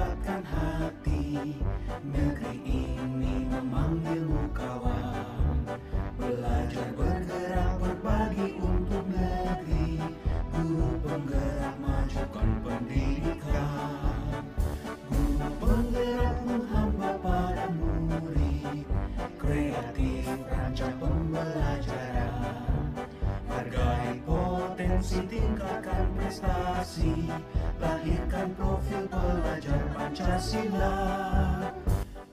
kuatkan hati. Negeri ini memanggilmu kawan. Belajar bergerak berbagi untuk negeri. Guru penggerak majukan pendidikan. Guru penggerak menghamba pada murid. Kreatif rancang pembelajaran. Hargai potensi, tingkatkan prestasi. Lahirkan profil pelajar Pancasila.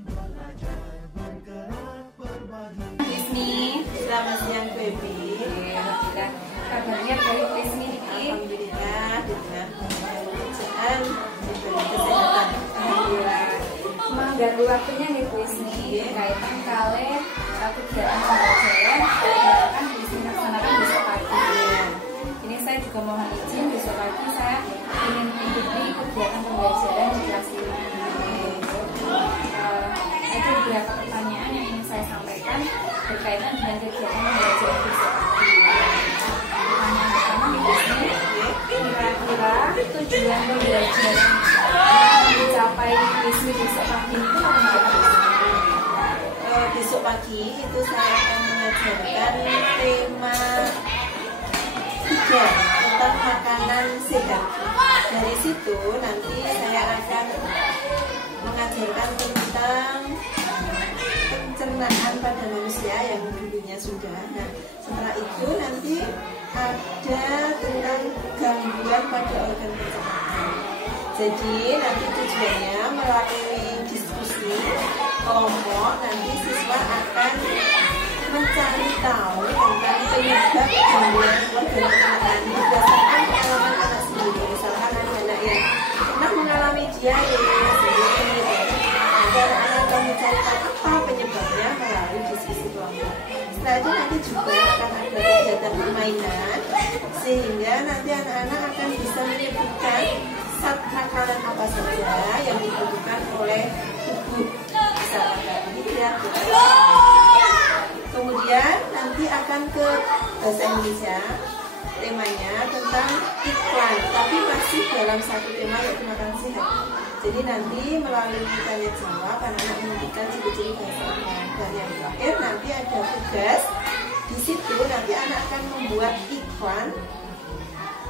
Belajar bergerak berbagi. Wismi, selamat siang Baby. Alhamdulillah, kabarnya baik Wismi ini. Alhamdulillah, di tengah pekerjaan diberi kesehatan. Alhamdulillah. Mengganggu waktunya nih Wismi berkaitan kali kegiatan pembelajaran akan dilaksanakan besok pagi. Ini saya juga mohon izin besok pagi saya ingin mengikuti kegiatan pembelajaran di kelas 5. Ada beberapa pertanyaan yang ingin saya sampaikan berkaitan dengan kegiatan pembelajaran besok pagi. Pertanyaan pertama nih Wismi, kira-kira tujuan pembelajaran mencapai Wismi besok pagi itu apa? Besok pagi itu saya akan mengajarkan tema 3 tentang makanan sehat. Dari situ nanti saya akan mengajarkan tentang pencernaan pada manusia yang dulunya sudah. Nah, setelah itu nanti ada tentang gangguan pada organ pencernaan. Jadi nanti tujuannya melalui diskusi kelompok nanti siswa akan mencari tahu tentang penyebab gangguan organ pencernaan berdasarkan pengalaman anak sendiri. Misalkan anak-anak yang pernah mengalami diare sendiri, nanti anak-anak akan mencari tahu apa penyebabnya melalui diskusi kelompok. Setelah itu nanti juga akan ada kegiatan permainan sehingga nanti anak-anak akan bisa menyebutkan zat makanan apa saja yang dibutuhkan oleh tubuh. Kemudian nanti akan ke bahasa Indonesia, temanya tentang iklan, tapi masih dalam satu tema yaitu makanan sehat. Jadi nanti melalui tanya jawab anak-anak menunjukkan ciri-ciri bahasa iklan. Dan yang terakhir nanti ada tugas. Di situ nanti anak akan membuat iklan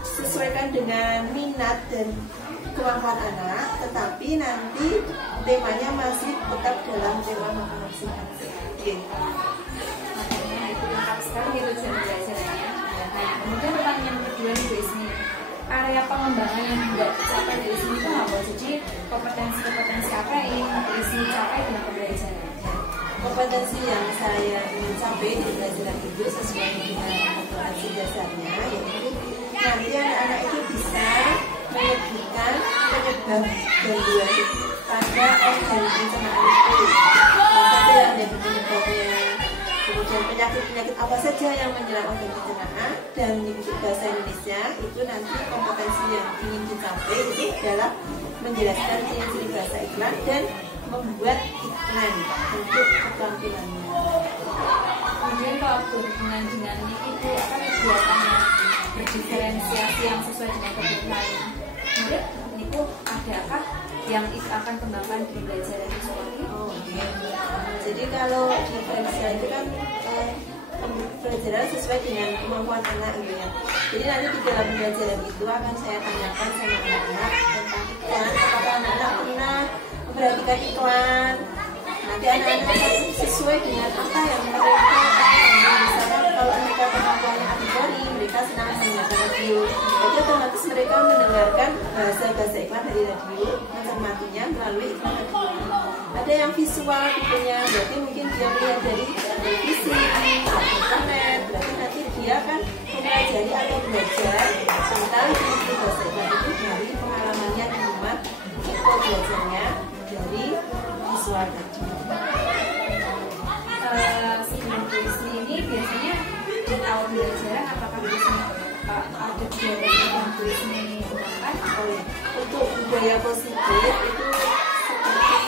sesuaikan dengan minat dan kemampuan anak, tetapi nanti temanya masih tetap dalam tema makanan sehat. Makanya itu lengkap sekali gitu tujuan belajarnya. Nah, kemudian pertanyaan kedua nih Wismi, area pengembangan yang tidak tercapai dari sini itu apa? Jadi kompetensi-kompetensi apa yang ingin Wismi capai dengan pembelajaran? Kompetensi yang saya ingin capai di pelajaran itu sesuai dengan kompetensi dasarnya, yaitu nanti anak-anak itu bisa menyebutkan penyebab gangguan pada organ pencernaan itu, apa saja yang menjadi penyebabnya, kemudian penyakit-penyakit apa saja yang menyerang organ pencernaan. Dan untuk bahasa Indonesia itu nanti kompetensi yang ingin dicapai itu adalah menjelaskan ciri-ciri bahasa iklan dan membuat iklan untuk keterampilannya. Kemudian kalau berhubungan dengan itu apa kegiatan yang berdiferensiasi yang sesuai dengan kebutuhan murid, itu adakah yang akan kembangkan di pembelajaran itu sendiri? Oh, iya. Jadi kalau diferensial itu kan pembelajaran sesuai dengan kemampuan anak gitu ya. Jadi nanti di dalam pembelajaran itu akan saya tanyakan sama anak-anak tentang iklan. Apakah anak-anak pernah memperhatikan iklan? Nanti anak-anak akan sesuai dengan apa yang mereka alami. Misalkan kalau mereka kemampuannya auditori, mereka senang mendengarkan radio. Jadi otomatis mereka mendengarkan bahasa-bahasa iklan dari radio, mencermatinya melalui iklan radio. Ada yang visual tipenya, berarti mungkin dia melihat dari televisi, internet, berarti nanti dia akan mempelajari atau belajar tentang ciri bahasa iklan itu dari pengalamannya di rumah atau belajarnya dari visual tadi. Sebelum Wismi ini biasanya di tahun belajaran apakah Wismi ada kegiatan yang Wismi ungkapkan? Untuk budaya positif itu seperti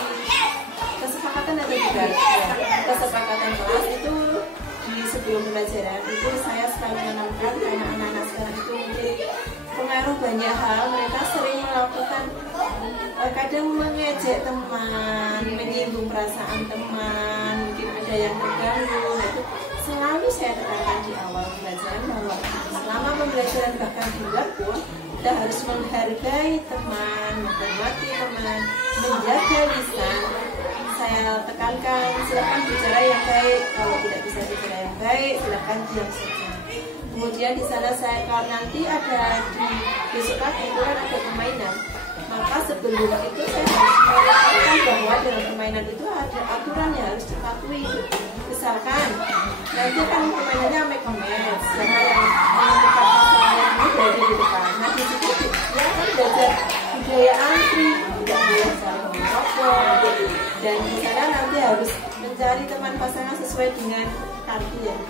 kesepakatan atau tidak kesepakatan kelas itu di sebelum pembelajaran itu saya selalu menanamkan karena anak-anak sekarang itu mungkin terpengaruh banyak hal, mereka sering melakukan kadang mengejek teman, menyinggung perasaan teman, mungkin ada yang terganggu. Nah, itu selalu saya tekankan di awal pembelajaran bahwa selama pembelajaran bahkan di luar pun kita harus menghargai teman, menghormati teman, menjaga lisan. Saya tekankan silakan bicara yang baik, kalau tidak bisa bicara yang baik silakan diam saja. Kemudian di sana saya kalau nanti ada di besok pagi itu kan ada permainan, maka sebelum itu saya harus mengatakan bahwa dalam permainan itu ada aturan yang harus dipatuhi. Misalkan nanti kan permainannya make-a-match, siapa yang menentukan pasangan ini berada di depan. Nah di situ dia akan belajar budaya antri, tidak boleh saling merokok, dan di sana nanti harus mencari teman pasangan sesuai dengan kartu yang.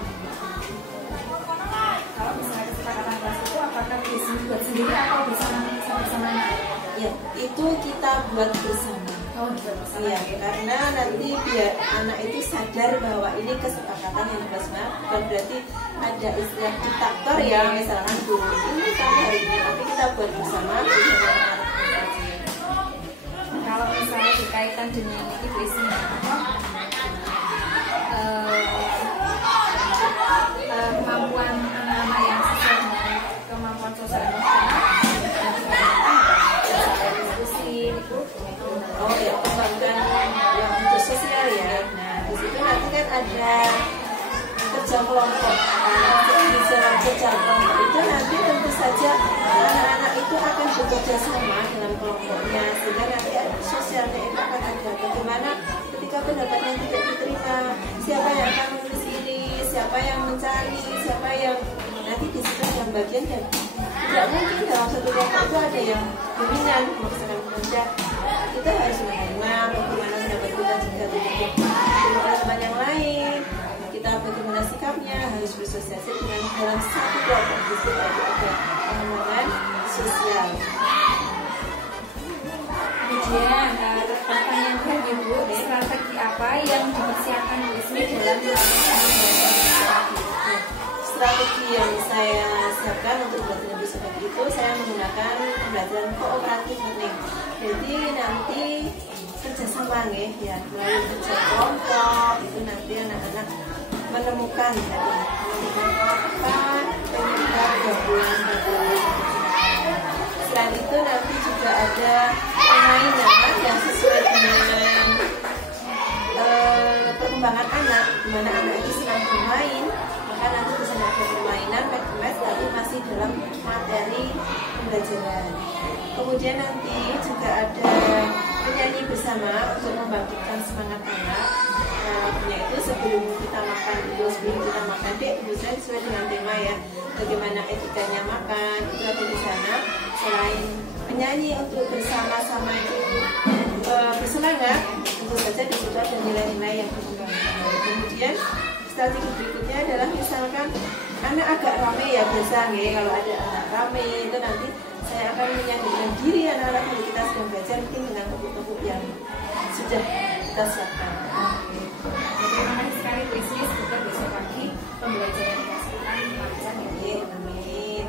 Kalau misalnya kesepakatan kelas itu apakah buat sendiri atau bersama? Ya, itu kita buat bersama. Oh, bersama. Iya, karena nanti biar anak itu sadar bahwa ini kesepakatan yang bersama, bukan berarti ada istilah diktator ya, misalkan dulu ini kamu hari ini, tapi kita buat bersama. Kalau misalnya berkaitan dengan itu isinya kemampuan anak-anak yang sesuai dengan kemampuan sosial diskusi itu. Oh ya, kembangkan yang untuk sosial ya. Nah di situ nanti kan ada kerja kelompok. Di dalam kerja kelompok itu nanti tentu saja anak-anak itu akan bekerja sama dalam kelompoknya, sehingga nanti sosialnya itu akan ada. Bagaimana ketika pendapatnya tidak diterima, siapa yang akan menulis ini, siapa yang mencari, siapa yang nanti di situ yang bagian dan tidak mungkin dalam satu kelompok itu ada yang dominan. Misalkan kerja kita harus menerima bagaimana pendapat kita jika tidak teman yang lain, kita bagaimana sikapnya, harus bersosialisasi dengan dalam satu kelompok. Di situ ada pengembangan sosial. Kemudian pertanyaan terakhir Bu, strategi apa yang dipersiapkan Bu Ismi dalam melakukan strategi yang saya siapkan untuk pembelajaran besok pagi itu saya menggunakan pembelajaran kooperatif learning. Jadi nanti kerjasama nih ya, melalui kerja kelompok itu nanti anak-anak menemukan apa penyebab gangguan. Selain itu nanti juga ada permainan yang sesuai dengan perkembangan anak, di mana anak itu sedang bermain, maka nanti bisa ada permainan make-a-match tapi masih dalam materi pembelajaran. Kemudian nanti juga ada menyanyi bersama untuk membangkitkan semangat anak. Punya itu sebelum kita makan dek, bisa sesuai dengan tema ya, bagaimana etikanya makan itu ada di sana. Selain menyanyi untuk bersama-sama itu bersemangat, tentu saja di situ ada nilai-nilai yang dikembangkan. Kemudian strategi berikutnya adalah misalkan anak agak rame ya, biasa nih kalau ada anak rame itu nanti saya akan menyadarkan diri anak-anak kalau kita sedang belajar mungkin dengan topik-topik yang sudah kita siapkan. Terima kasih sekali Bu Ismi, semoga besok pagi pembelajaran kelas kita lancar ya. Amin.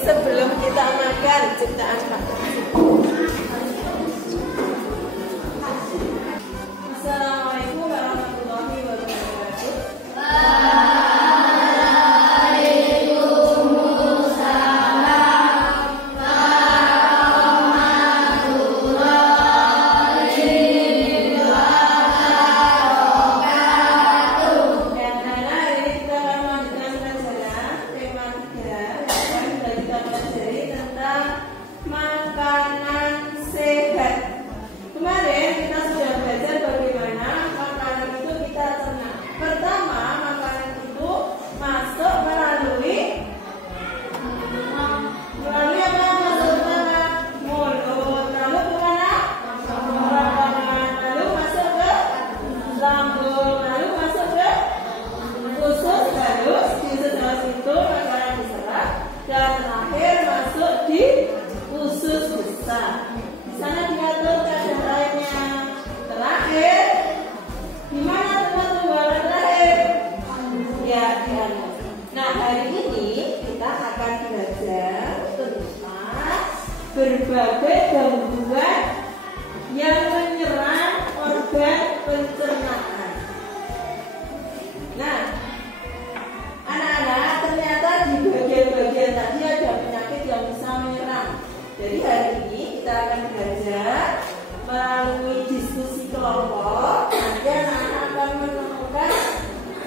Sebelum kita makan, ciptaan Pak. Assalamualaikum warahmatullahi wabarakatuh. Makanan sehat. Kemarin kita sudah belajar bagaimana makanan itu kita cerna. Pertama, makanan itu masuk melalui apa? Masuk ke mulut, lalu kemana? Pernapasan, lalu masuk ke lambung, lalu masuk ke usus halus. Di usus halus itu makanan diserap dan terakhir masuk di usus besar. Di sana diatur kadar lainnya. Terakhir, di mana tempat pembuangan terakhir? Ya, di anus. Nah, hari ini kita akan belajar tentang berbagai gangguan yang menyerang organ pencernaan. Nah, anak-anak, ternyata di bagian-bagian tadi ada penyakit yang bisa menyerang. Jadi hari ini kita akan belajar melalui diskusi kelompok. Nanti anak-anak akan menemukan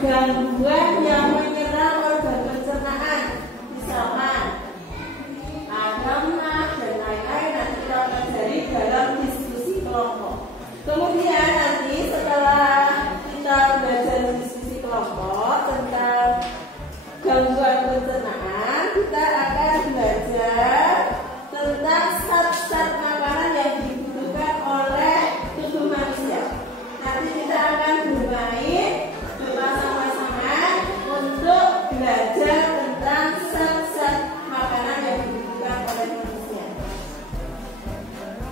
gangguan yang menyerang organ pencernaan, misalkan asam, dan lain-lain. Nanti kita akan cari dalam diskusi kelompok. Kemudian nanti setelah kita belajar diskusi kelompok tentang gangguan pencernaan, kita akan belajar tentang zat-zat makanan yang dibutuhkan oleh tubuh manusia. Nanti kita akan bermain bersama-sama untuk belajar tentang zat-zat makanan yang dibutuhkan oleh manusia.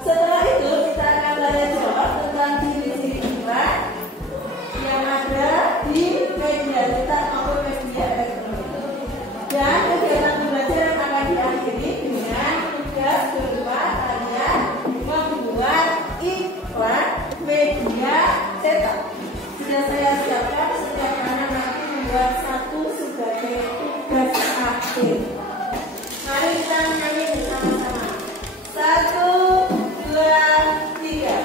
Setelah itu kita akan belajar jawab tentang ciri-ciri hewan yang ada di media cetak maupun media elektronik. Dan kegiatan pembelajaran akan diakhiri dengan tugas kedua kalian membuat iklan media cetak. Sudah saya siapkan, setiap anak nanti membuat satu sebagai tugas akhir. Mari kita nyanyi bersama-sama. 1, 2, 3.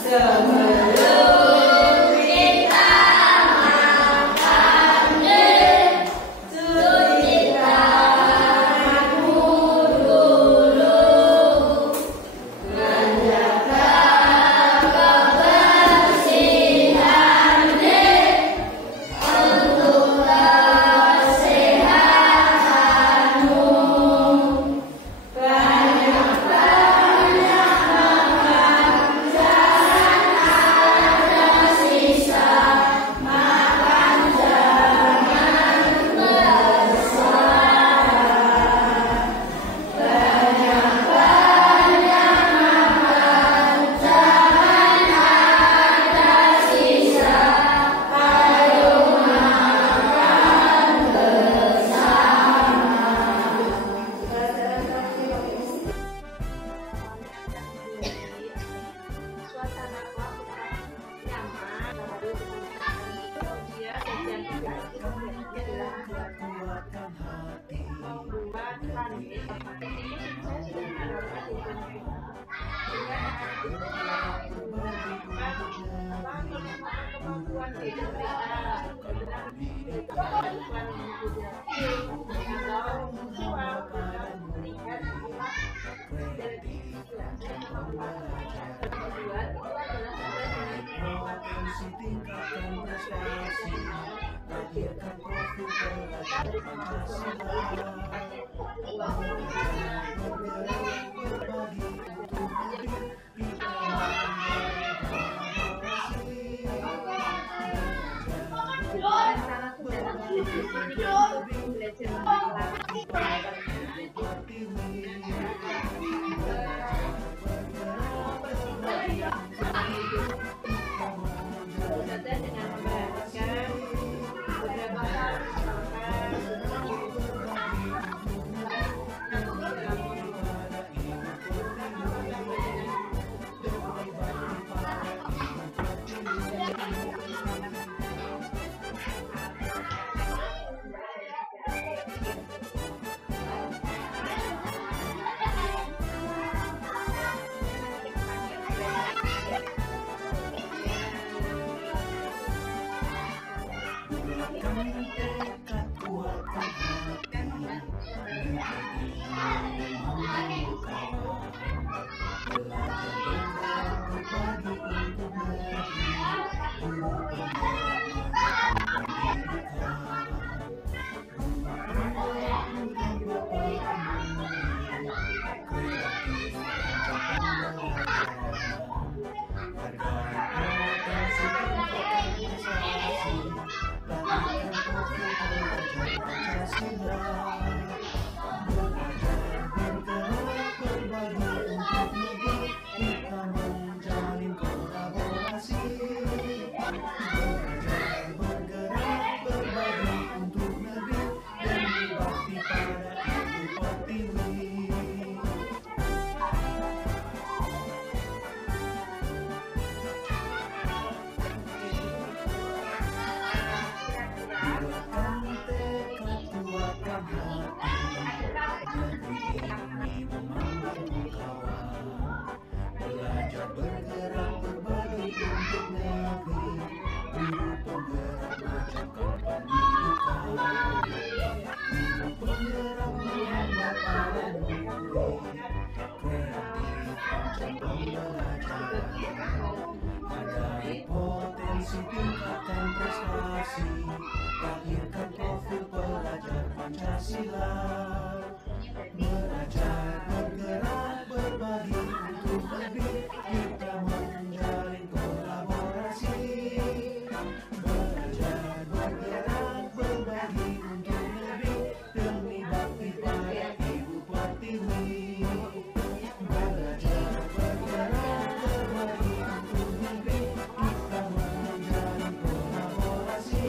Sebelum belajar dengan memperhatikan beberapa hal, Adai potensi tingkatkan prestasi, lahirkan profil pelajar Pancasila. Belajar, bergerak, berbagi untuk lebih, kita menjalin kolaborasi. Belajar, bergerak, berbagi untuk lebih, demi bakti pada Ibu Pertiwi. Belajar, bergerak, berbagi untuk lebih, kita menjalin kolaborasi.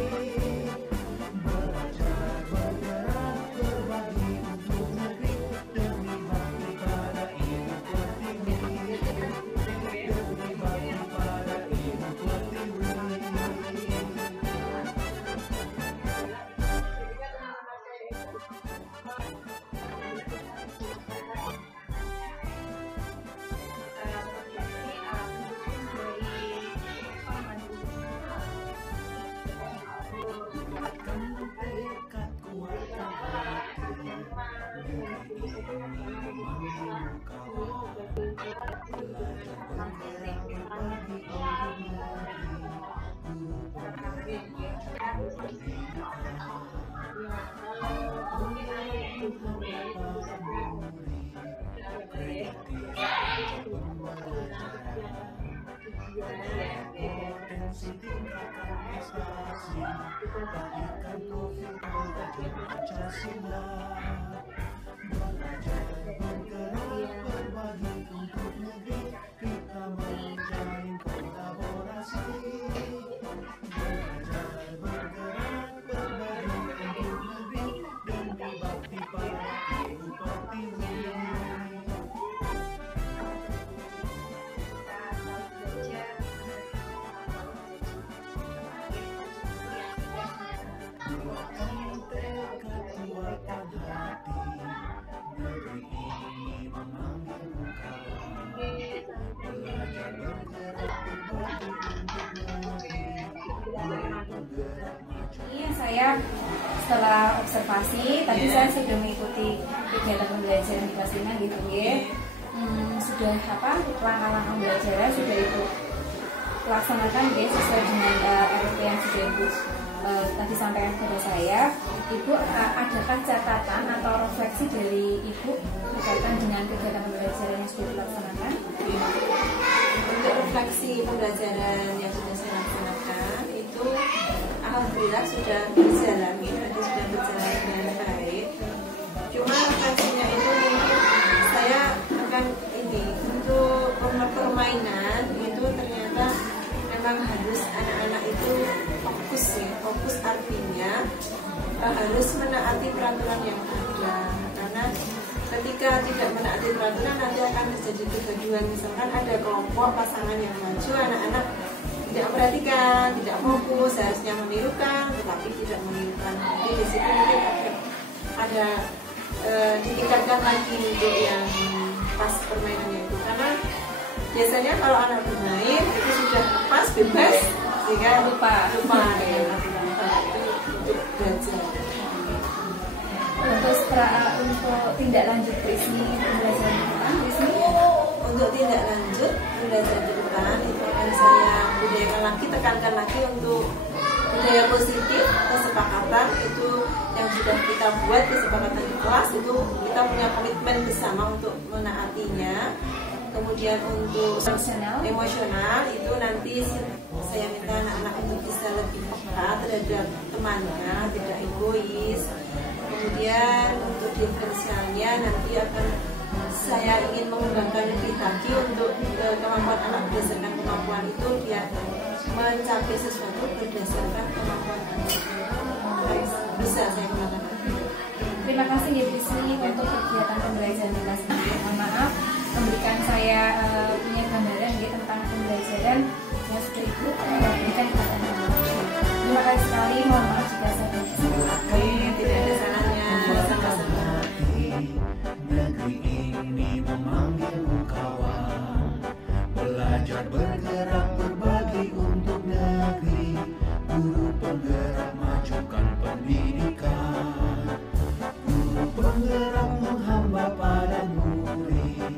Belajar, bergerak, berbagi untuk negeri, demi bakti pada Ibu Pertiwi. Demi bakti pada Ibu Pertiwi. Tekad kuatkan hati, negeri ini memanggil kawan. Belajar, bergerak, berbagi untuk negeri, guru penggerak macam pendidikan. Untuk Bapak murid, kreatif pembelajaran. Potensi tingkatkan prestasi, lahirkan profil pelajar Pancasila. Belajar, bergerak, berbagi untuk negeri, kita menjalin kolaborasi. Belajar, bergerak, berbagi untuk negeri, demi bakti pada Ibu Pertiwi. Kuatkan tekad, kuatkan hati, negeri ini memanggilmu kawan. Belajar, bergerak, berbagi untuk negeri, guru penggerak macam. Ini saya setelah observasi tadi saya sudah mengikuti kegiatan pembelajaran di kelas 5 gitu ya. Sudah langkah-langkah pembelajaran sudah Ibu laksanakan ya sesuai dengan RUP yang sudah Ibu tadi sampaikan kepada saya. Ibu adakah catatan atau refleksi dari Ibu berkaitan dengan kegiatan pembelajaran yang sudah dilaksanakan? Untuk refleksi pembelajaran yang sudah saya laksanakan itu alhamdulillah sudah berjalan, nanti sudah harus menaati peraturan yang ada, karena ketika tidak menaati peraturan nanti akan terjadi kegaduhan. Misalkan ada kelompok pasangan yang maju, anak-anak tidak perhatikan, tidak fokus, harusnya menirukan tetapi tidak menirukan. Jadi di situ mungkin ada ditingkatkan lagi untuk yang pas permainannya itu, karena biasanya kalau anak bermain itu sudah pas bebas sehingga lupa ya, untuk belajar. Untuk tindak lanjut Prisni pembelajaran ke depan, untuk tindak lanjut pembelajaran ke depan itu akan saya budayakan lagi, tekankan lagi untuk budaya positif, kesepakatan itu yang sudah kita buat kesepakatan di kelas itu kita punya komitmen bersama untuk menaatinya. Kemudian untuk emosional itu nanti saya minta anak-anak untuk bisa lebih peka terhadap temannya, tidak egois. Kemudian untuk diferensialnya nanti akan saya ingin mengembangkan lebih lagi untuk kemampuan anak berdasarkan kemampuan itu dia mencapai sesuatu berdasarkan kemampuan anak. Bisa saya kembangkan. Terima kasih ya Prisni untuk kegiatan pembelajaran di kelas ini. Mohon maaf memberikan saya punya gambaran ya tentang pembelajaran yang sudah Ibu berikan kepada anak-anak. Terima kasih sekali, mohon maaf jika saya tidak ada salahnya. Sama-sama. Negeri ini memanggilmu kawan, belajar bergerak berbagi untuk negeri, guru penggerak majukan pendidikan, guru penggerak menghamba pada murid,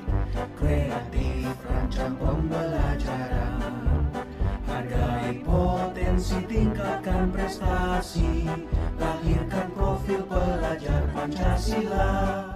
kreatif rancang pembelajaran, hargai potensi tingkatkan prestasi, lahirkan profil pelajar Pancasila.